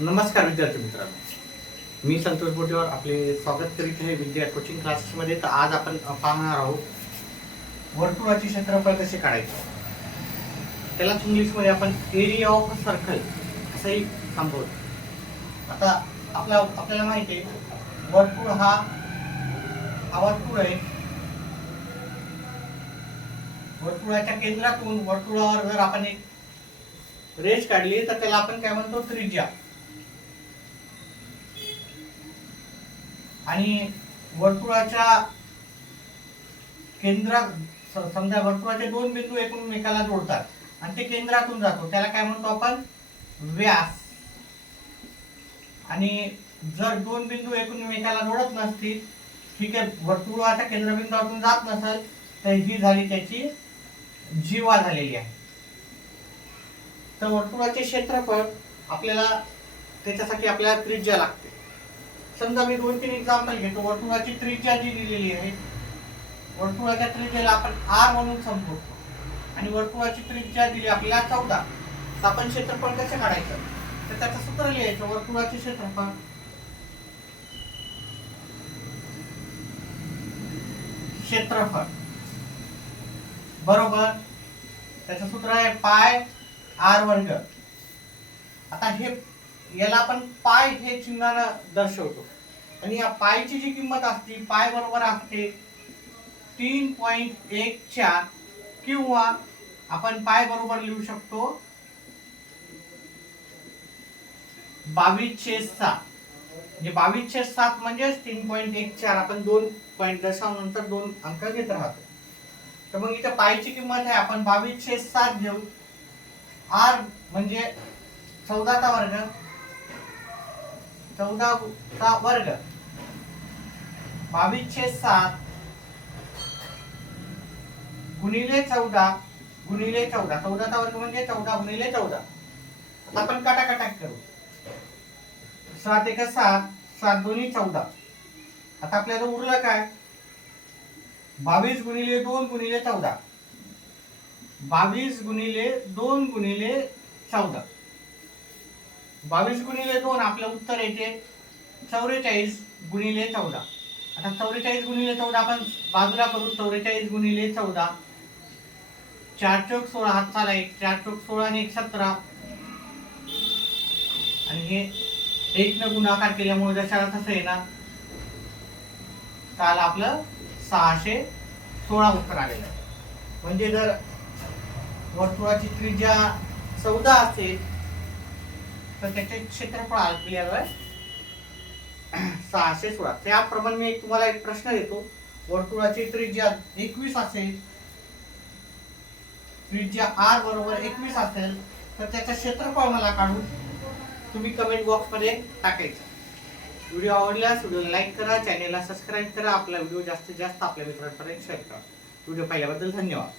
नमस्कार विद्यार्थी मित्रांनो, मी संतोष बोटेवर आपले स्वागत करीत आहे विद्या कोचिंग क्लासेसमध्ये. तर आज आपण पाहणार आहोत वर्तुळाचे क्षेत्रफळ कसे काढायचे. त्यालाच इंग्लिशमध्ये आपण एरिया ऑफ सर्कल असंही संबोधतो. आता आपल्याला माहिती आहे वर्तुळ हा वर्तुळ आहे. वर्तुळाच्या केंद्रातून वर्तुळावर जर आपण एक रेष काढली तर त्याला आपण काय म्हणतो, त्रिज्या. आणि वर्तुळाच्या केंद्रात समजा वर्तुळाचे दोन बिंदू एकमेकाला जोडतात आणि ते केंद्रातून जातो, त्याला काय म्हणतो आपण, व्यास. आणि जर दोन बिंदू एकमेकाला जोडत नसतील, ठीक आहे, वर्तुळाच्या केंद्रबिंदूतून जात नसेल, तर ही झाली त्याची जीवा झालेली आहे. तर वर्तुळाचे क्षेत्रफळ आपल्याला त्याच्यासाठी आपल्याला त्रिज्या लागते. समजा मी 2-3 एक्झाम्पल घेतो. वर्तुळाची त्रिज्या जी दिलेली आहे, वर्तुळाच्या त्रिज्याला आपण r म्हणून संबोधतो आणि वर्तुळाची त्रिज्या दिली आपल्याला 14. तर आपण क्षेत्रफळ कसं काढायचं, तर त्याचं सूत्र लिहायचं. वर्तुळाचे क्षेत्रफळ बरोबर त्याचं सूत्र आहे पाय r वर्ग. आता हे याला आपण पाय हे चिन्हानं दर्शवतो आणि या पायची जी किंमत असते, पाय बरोबर असते 3.14 किंवा आपण पाय बरोबर लिहू शकतो 22/7. म्हणजे 22/7 म्हणजे 3.14. आपण 2 पॉईंट दशांशानंतर 2 अंक घेत राहतो. तर मग इथे पायची किंमत आहे, आपण 22/7 घेऊ. r म्हणजे 14 चा वर्ग, 22/7 गुणिले 14 गुणिले 14. 14 चा वर्ग म्हणजे 14 गुणिले 14. आता आपण काटाकाट करू. 7 × 7, 7 × 14. आता आपल्याला उरलं काय, 22 गुणिले 2 गुणिले 14. 22 गुणिले 2 गुणिले 14. 22 गुणिले 2 आपलं उत्तर येते 44 गुणिले 14. आता 44 गुणिले 14 आपण बाजूला करू. 44 गुणिले 14, 4 चौक 16, हातचा 1, 4 चौक 16 आणि 1 17. आणि हे 1 न गुणाकार केल्यामुळे जशाला तसं येणार. काल आपलं 616 उत्तर आलेलं आहे. म्हणजे जर वर्तुळाची त्रिज्या 14 असेल तर त्याचे क्षेत्रफळ आपल्याला 616. त्याप्रमाणे मी तुम्हाला एक प्रश्न देतो. वर्तुळाची त्रिज्या 21 असेल, त्रिज्या r बरोबर 21 असेल, तर त्याचं क्षेत्रफळ मला काढून तुम्ही कमेंट बॉक्स मध्ये टाकायचं. व्हिडिओ आवडल्यास व्हिडिओला लाईक करा, चॅनेलला सबस्क्राईब करा, आपला व्हिडिओ जास्तीत जास्त आपल्या मित्रांपर्यंत शेअर करा. व्हिडिओ पाहिल्याबद्दल धन्यवाद.